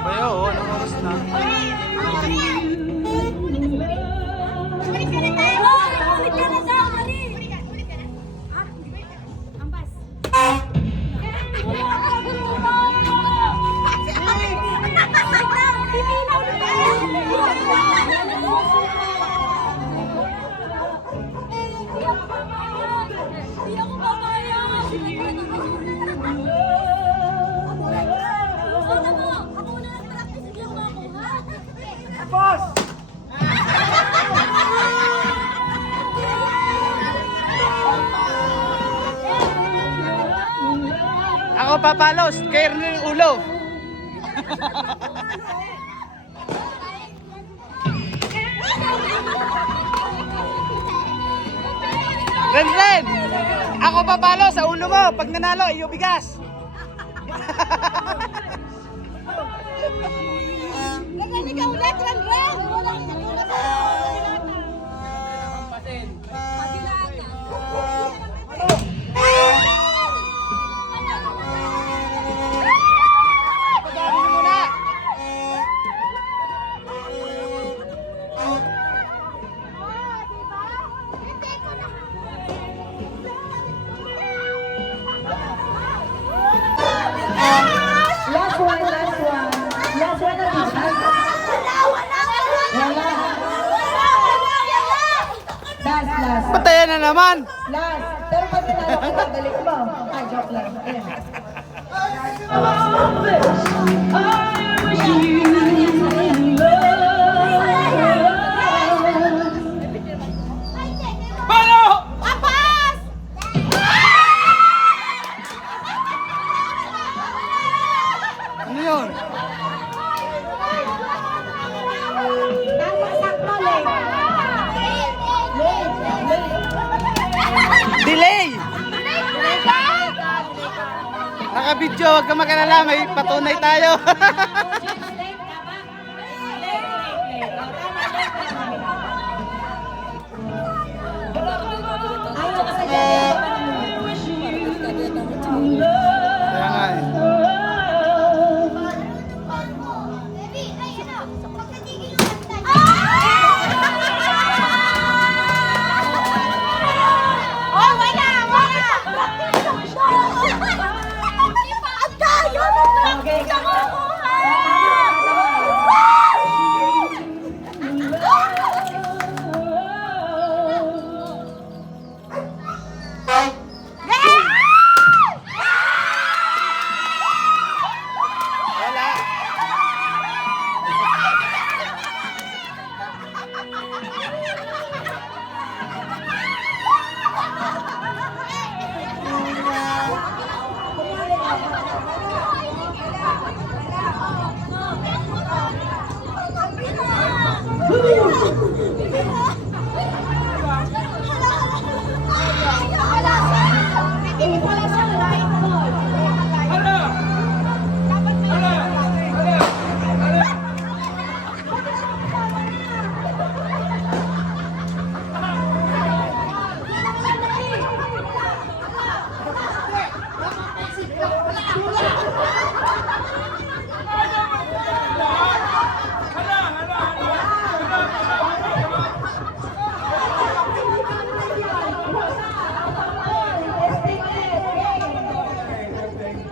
Bayo, anong oras na? Ako papalos, kaya rin yung ulo. Ren! Ako papalo sa ulo mo. Pag nanalo, iyo bigas. Gagani ka ulit, Ren! Pagdami mo na. Last one. Last one na dito. Last. Patayan na naman. Last. Pero pag nanalo ka, babalik mo. Ah, joke lang. Ayan. Ano yun? Delay! Naka-video, huwag ka magalala, may patunay tayo. Ayaw ka sa dyan. Kaya nga eh.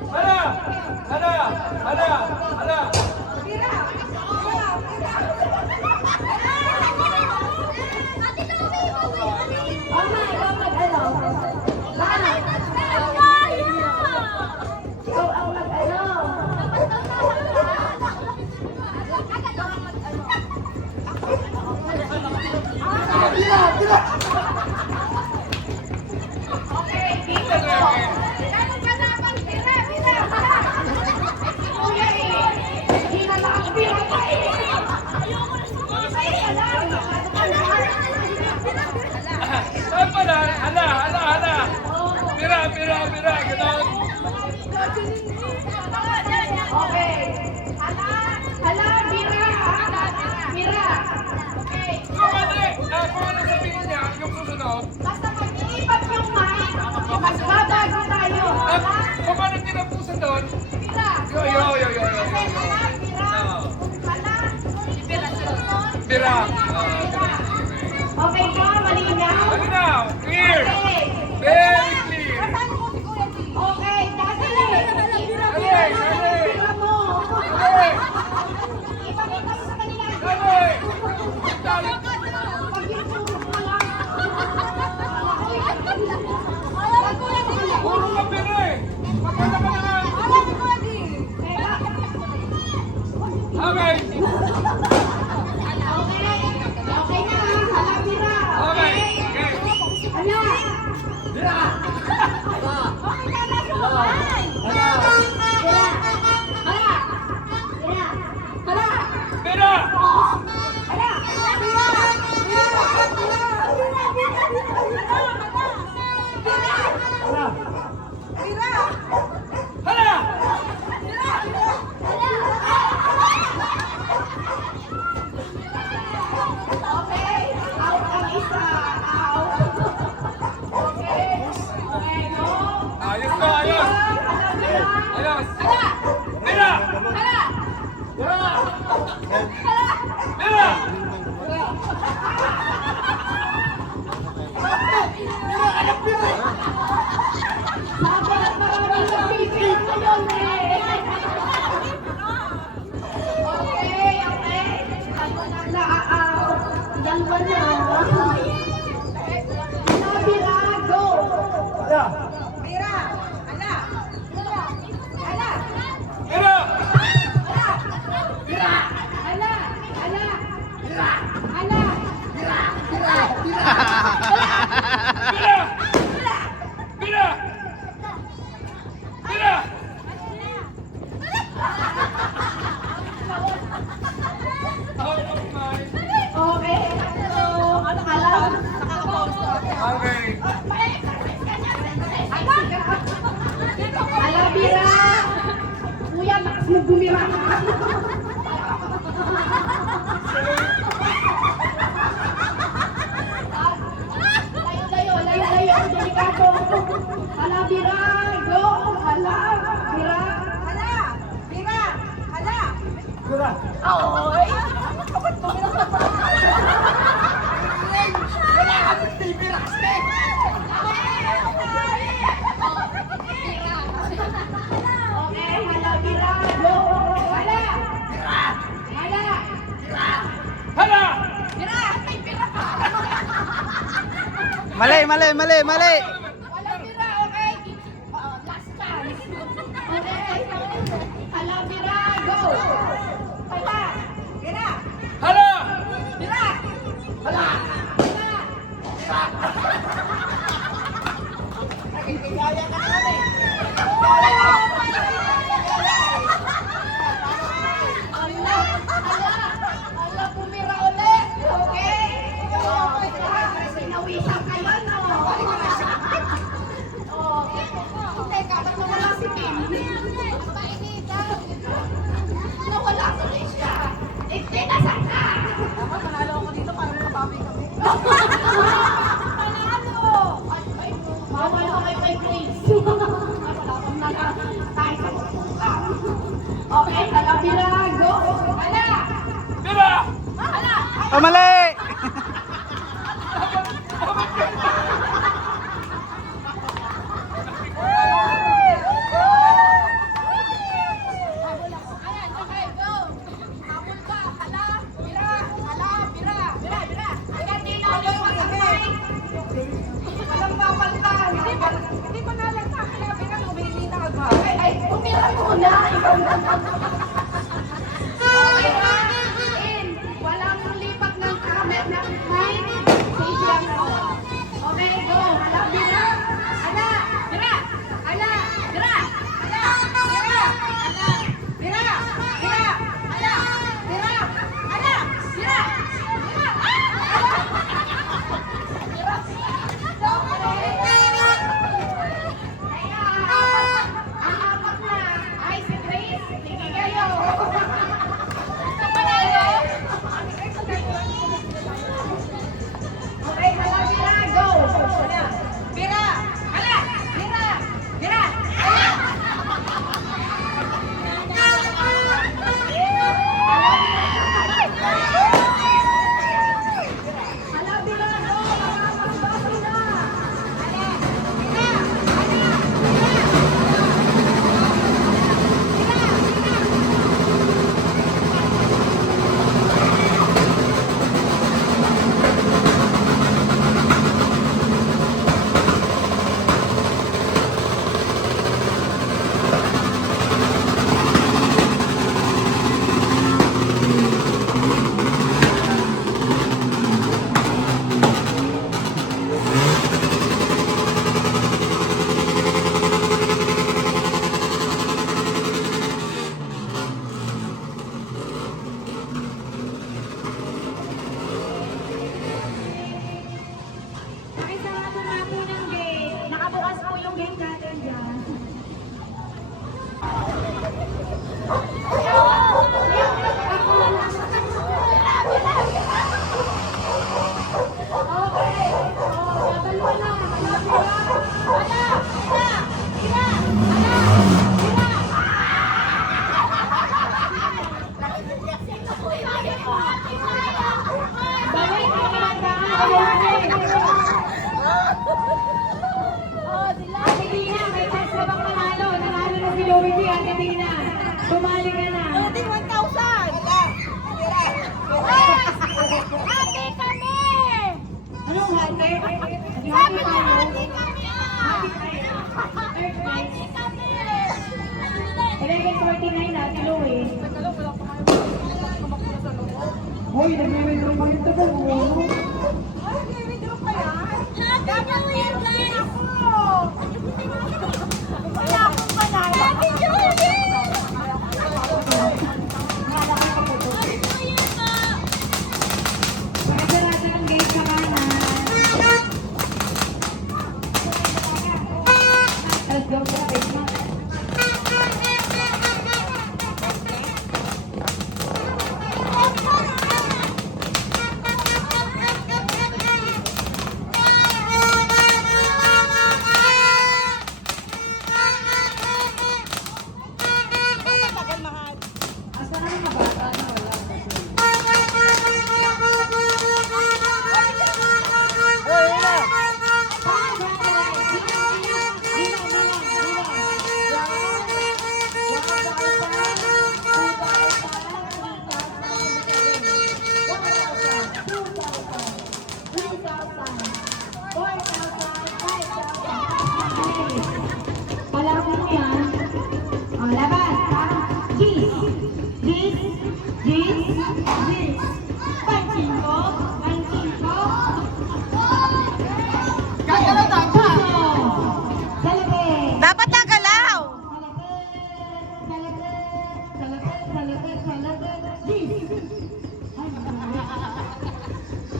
Wala. Hala. Pira. Ganun. Okay. Hala, Mira. Mira. Okay. Kung ano sabihin niya, yung susunod, Basta mag-iipat yung mic, magbabago tayo. kung ano tinapusan doon, Mira. yo. Bira. Okay ka, malinaw? Malinaw, clear, Okay. very clear. Okay, dali. Dali. Bira mo. Dali. Ipakita mo sa kanila. Dali. Pag yung tulog mo lang. Puro ka bira eh. Magkala ka na nga. Okay. Okay na, hala, Mira. Okay. Okay. Hala. Bira. Okay ka na, Roman. Hala. Hala. Hala. Hala. Bira. Hala. Hala. Okay, out ang isa. Out. Okay. Okay, go. Ayos ka, ayos. Ayos. Bira. Bira. Dapat maraming nagpipil ngayon eh. Okay, okay. Dalawa na out. Dalawa na. Nabira, go. Bira. Hala, hala. Hala. Bira. Bira. Out of mind. Okay. So, hala. Okay. Hala, Bira. Kuya, lakas mo bumira. Layo, delikado. Hala, Bira. Go. Hala, Bira. Oy. Okay, hala, Bira. Go. Hala. Hala. Hala. Mali. Wala Bira, okay? Last chance. Okay. Hala, Bira, go. Hala. Hala. Bira. Hala. Hala, bumira ulit. Okay? Sinawisan kayo, no? Teka, ba't nawala si Kim? Nawala tuloy siya. Hindi, nasan ka? Dapat manalo ako dito para makabawi kami. Panalo! Ay, bawal ako kay Grace. Wala akong nalala. Tayo sa pupunta. Okay, Bira, go! Hala! Bira. Hala! Oh, mali! Ayan, okay, go! Habol ka! Hala! Bira! Hala! Bira! Bira! Hindi na ulit mag-sabay! Walang papaltan! Hindi ko nalata. Kaya Bira, umili na agad. Ay, umira mo na! Ikaw na! Okay na! In! Walang lipat ng kamet na mic. Safe lang ako. Okay, go! Hala! Bira! Hala! Bira! Hala! Bira! Hala! Bira! Hala! Bira! Bira! Hala! Bira! Hala! Bira! Bira! Ang apat na game natin dyan. Bumalik ka na. Hindi, 1,000. Happy kami! Anong hati? Sabi niya, happy kami! Happy kami! 11:49 na, si Louie. Hoy, nagme-withdraw pa rin ito ba? Ay, withdraw pa yan? Happy New Year, guys! Wala akong panalo. Happy New Year! Sarado ng gate sa kanan. Let's go sa basement. Asa na mga bata na wala kasi. Palapit yan. O, labas. Gis. Gis. Gis. Gis. Pancing ko. Pancing ko. Gagalaw dapat. Salabe. Dapat nagalaw.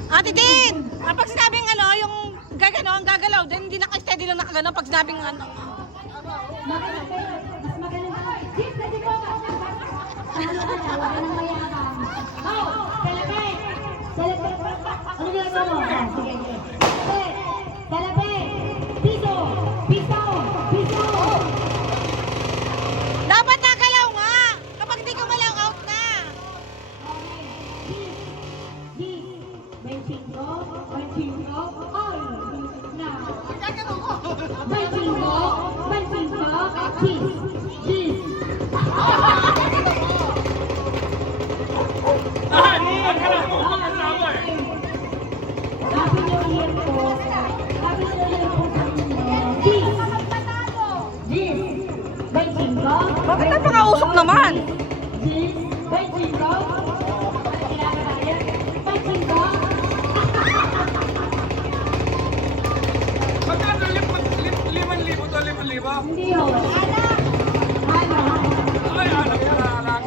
Ate Din, pag sinabing ano, yung gagano, ang gagalaw, then hindi naka-steady lang nakagano pag sinabing ano. Mas magaling ka. Gis, kasi ko. Ano ka na? Wala nang mayabang. Oh, salabe. Salabe. Ano ginagawa mo? Sige, sige. Salabe. Piso. Piso. Piso. Dapat nagalaw nga. Kapag di gumalaw, out na. Ay, ang kala mo, kasama eh. Bakit napakausok naman? Magkano 5,000 to 5,000? Hindi yun. Ano? Ay, anak ka na, anak.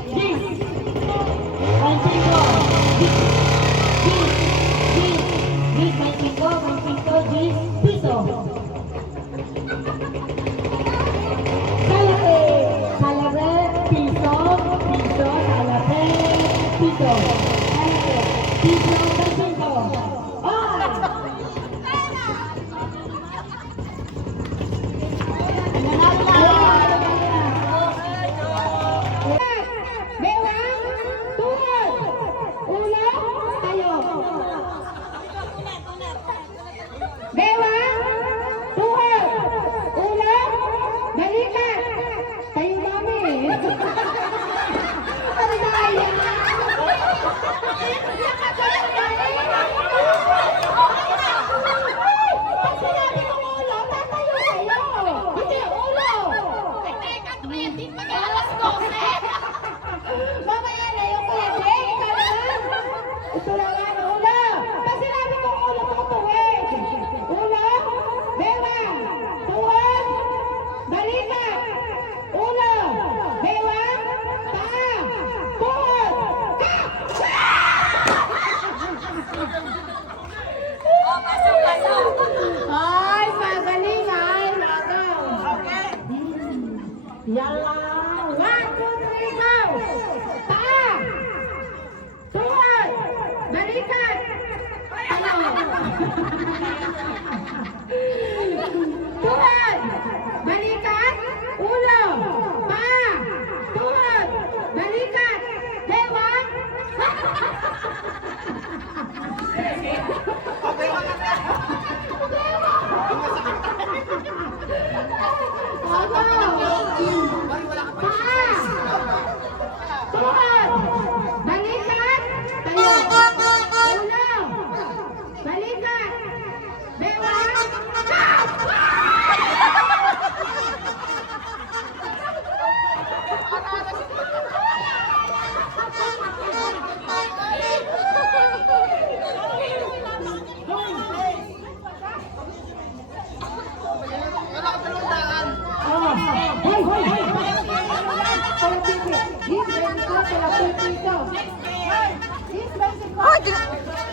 Oh,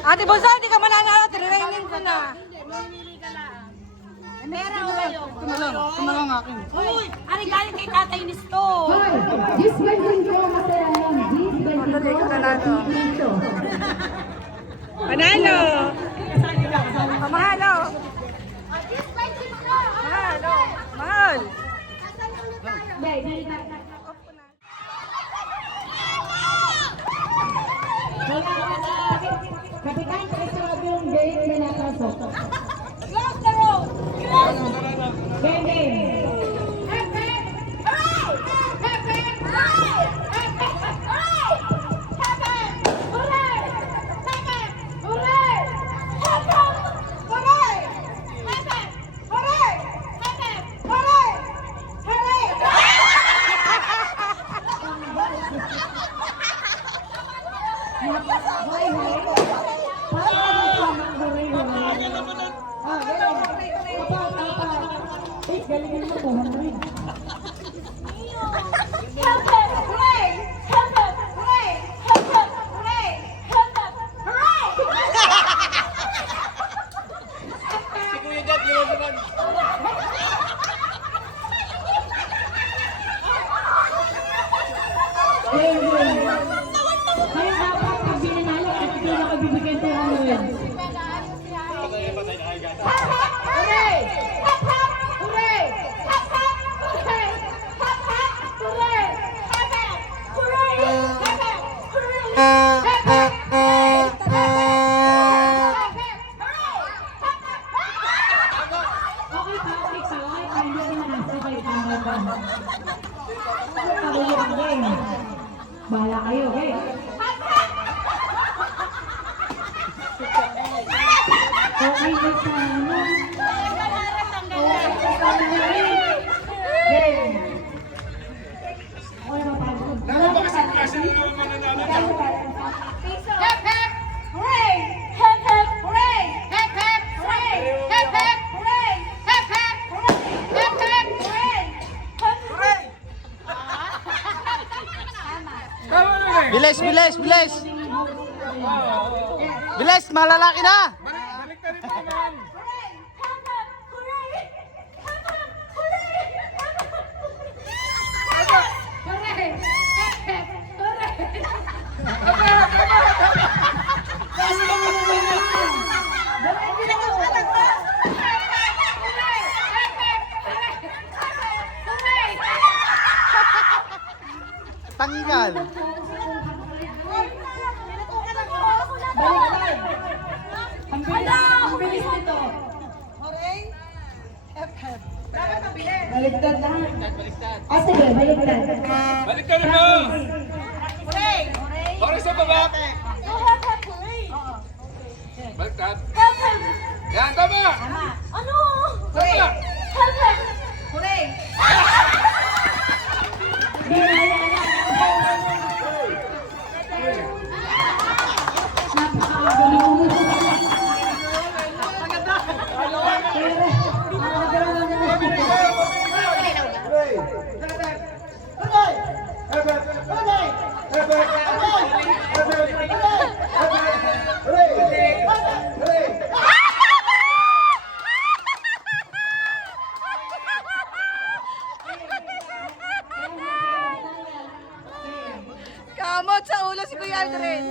Ate Bunso, di ka mananalo. Training ko na. Ito na lang akin. Uy, ari galing kay Tatay Nisto. Hoy, this way ko masaya yan. This way ko dito. Panalo. Pamahalo. Mahalo. Mahal. Kapitan, sarado yung gate na napasok. Close the road. Game, game. Kaya dapat pag binanalo at hindi na kayo bibigyan 200. Bahala kayo, okay? Okay, isa ano? Bilis, bilis, bilis! Bilis, malalaki na! Balik ka rin naman. Tanggal! Ang bilis nito. Baliktad na. Ah, sige, baliktad. Balik ka rin mo. Oras sa baba. Baliktad. Yan, tama. Ano? Tama. Kamot sa ulo si Kuya Aldrin.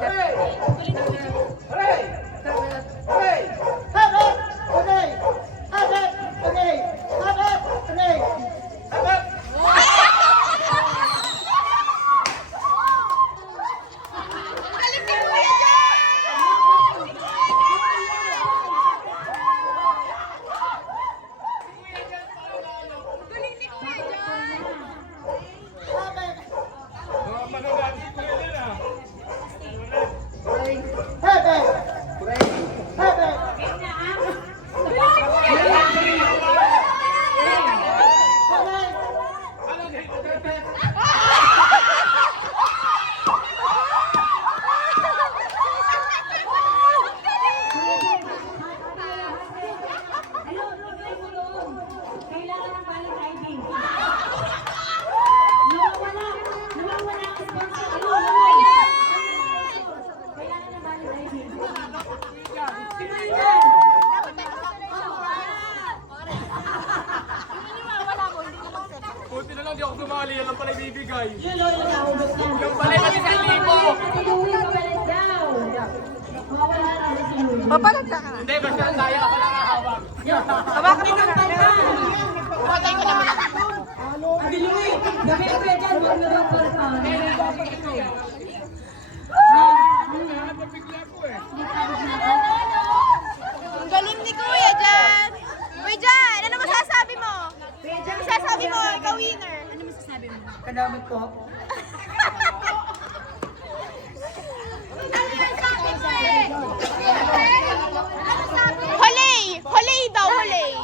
Hey! sumali, yan lang pala ibibigay. Yun, nakahubos na. Yung pala yung 1,000. Si Louie, pabalik daw. Mawala na si Louie. Papalag ka. Hindi, basta tayo ako lang hahawak. Hawakan mo na. Pumatay ka naman. Ate Louie, gabi ka dyan, huwag na daw kalpa. Ang galing ni Kuya Jan. Kuya Jan, ano masasabi mo? Masasabi mo, ikaw winner. Ano masasabi mo? Kadamit po. Holay! Holay daw, holay.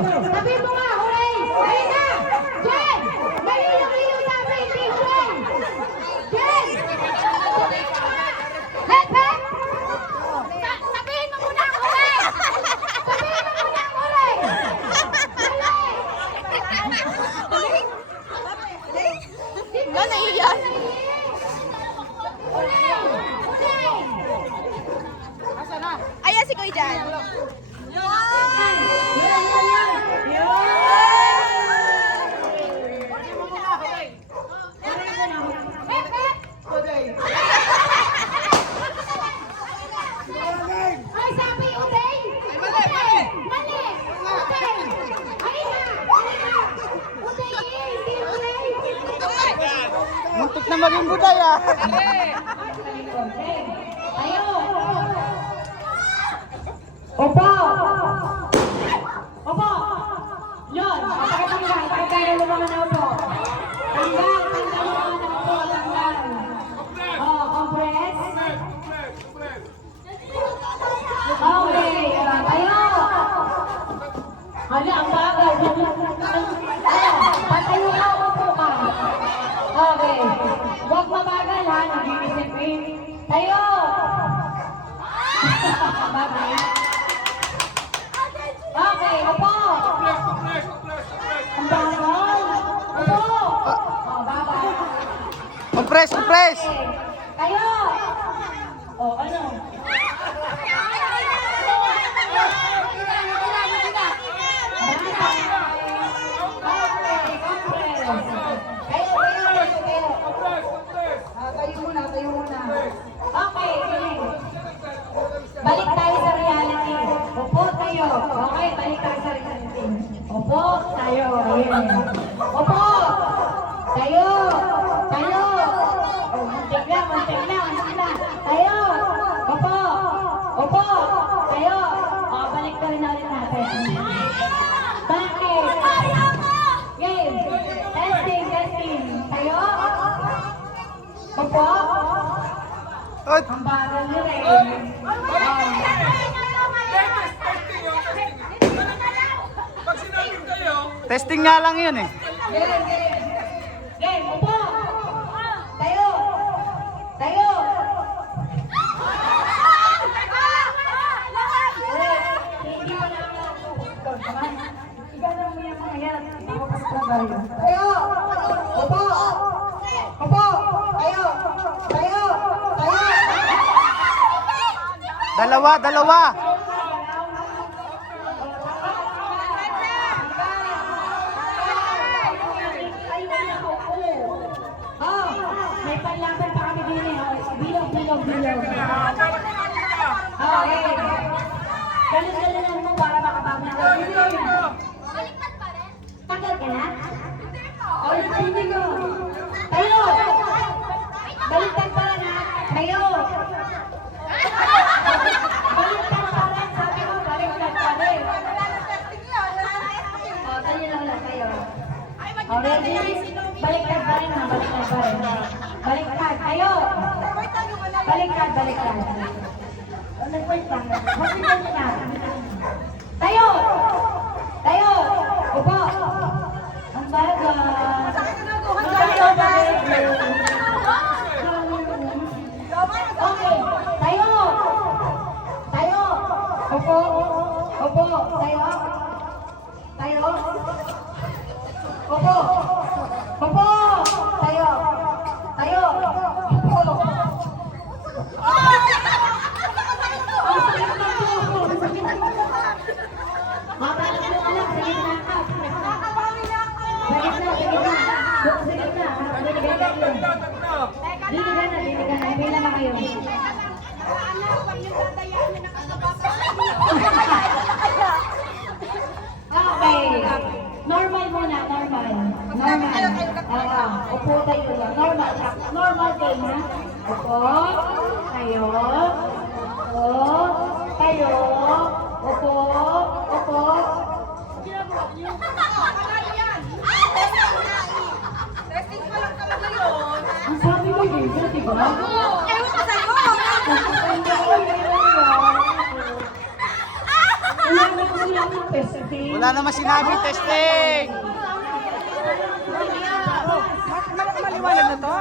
Sabi mo nga, hooray! Ayun na! Jen! Naliliyo sa amin, Jen! Jen! Hep, hep! Sabihin mo muna ang hooray! Sabihin mo muna ang hooray! Nga, naiyan. Ayan si Kuya Jan. Ay, sabi, hooray! Mali! Mali! Hooray! Ayun na! Ayun na! Hooray! Hindi hooray! Muntik na maging buday ah. Tayo! Opo! Opo! Yun! Pakatanggal! Pakatanggal yung mga na upo! Tanggal! Tanggal yung mga na upo! Tanggal! Oh, compress! Okay! Tayo! Hala, ang bagal! Patayo ka! Upo ka! Okay. Huwag mabagal ha, nag-discipline. Tayo! Bagay. Okay, upo! Ang bagal! Upo! Oh, babay. Compress, compress. Okay. Tayo! Oh, ano? Tayo muna. Okay, sige. Balik tayo sa reality. Upo tayo. Okay, balik tayo sa reality. Upo tayo. Ayan. Upo! Tayo! Tayo! Oh, muntik na. Tayo! Upo! Upo! Tayo! Oh, balik ka rin ulit natin. Bakit? Game! Testing! Tayo! Opo? Oy, Ang bagal nyo rin. Pag sinabi kayo, testing nga lang yun eh. Game, opo! Tayo! Tayo! Hindi mo lang Igana mo yung mga yan. Tayo! Opo! Opo! Tayo! Tayo! Tayo! Dalawa. May panlaban pa kami din eh. Bilog. Okay. Galing mo para makapagod ka. Baliktad pa rin. Tagal ka na? Hindi ko. Tayo! Baliktad pa rin ha? Tayo! Baliktad pa rin. Sabi ko, baliktad pa rin. O, tayo lang ulit. Tayo. O, ready? Baliktad pa rin ha? Baliktad pa rin. Baliktad. Tayo! Baliktad. O, nag-point lang. Mag-point na. Tayo! Tayo! Upo! Ang baga! Okay, tayo! Tayo! Upo! Upo! Tayo! Tayo! Upo! Upo! Tayo! Tayo! Upo! Ang sakit na po! Ang sakit na po! ha? Opo. Kayo. Opo. Kayo. Opo. Opo. Ang sabi ko yun, di ba? Ewan ko sa'yo. Wala naman sinabi, testing! Maliwanag na to?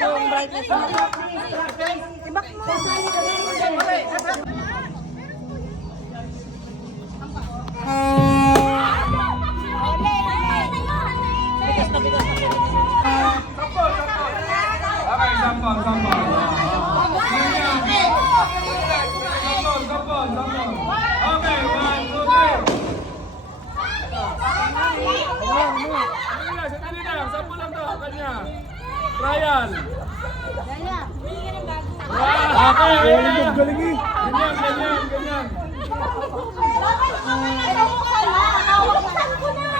Yung brightness mo. Okay, sampol. Sampol. Okay, 1, 2, 3. Sandali lang. Sampol lang to. Kanya. Trial. Okay, ayan. Ganyan.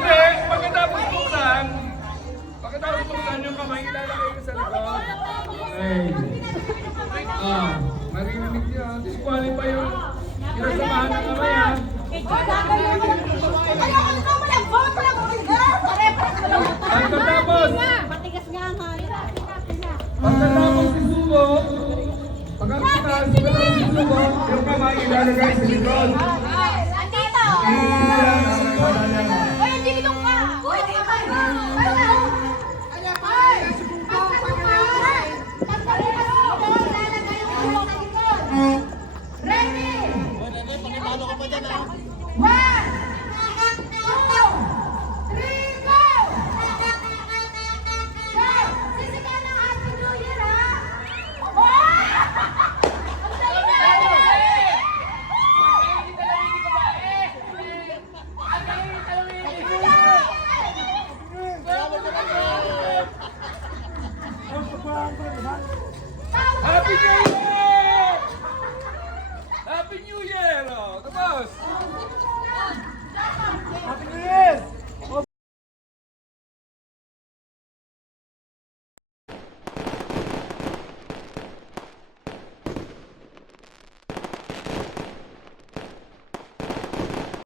Hindi, pagkatapos buksan yung kamay, ilalagay ko sa likod. Hey. Marinig yun. Disqualify yung kinasamahan ng kamay, ha? Pagkatapos isubok, yung kamay ilalagay sa likod. Andito. Wala lang.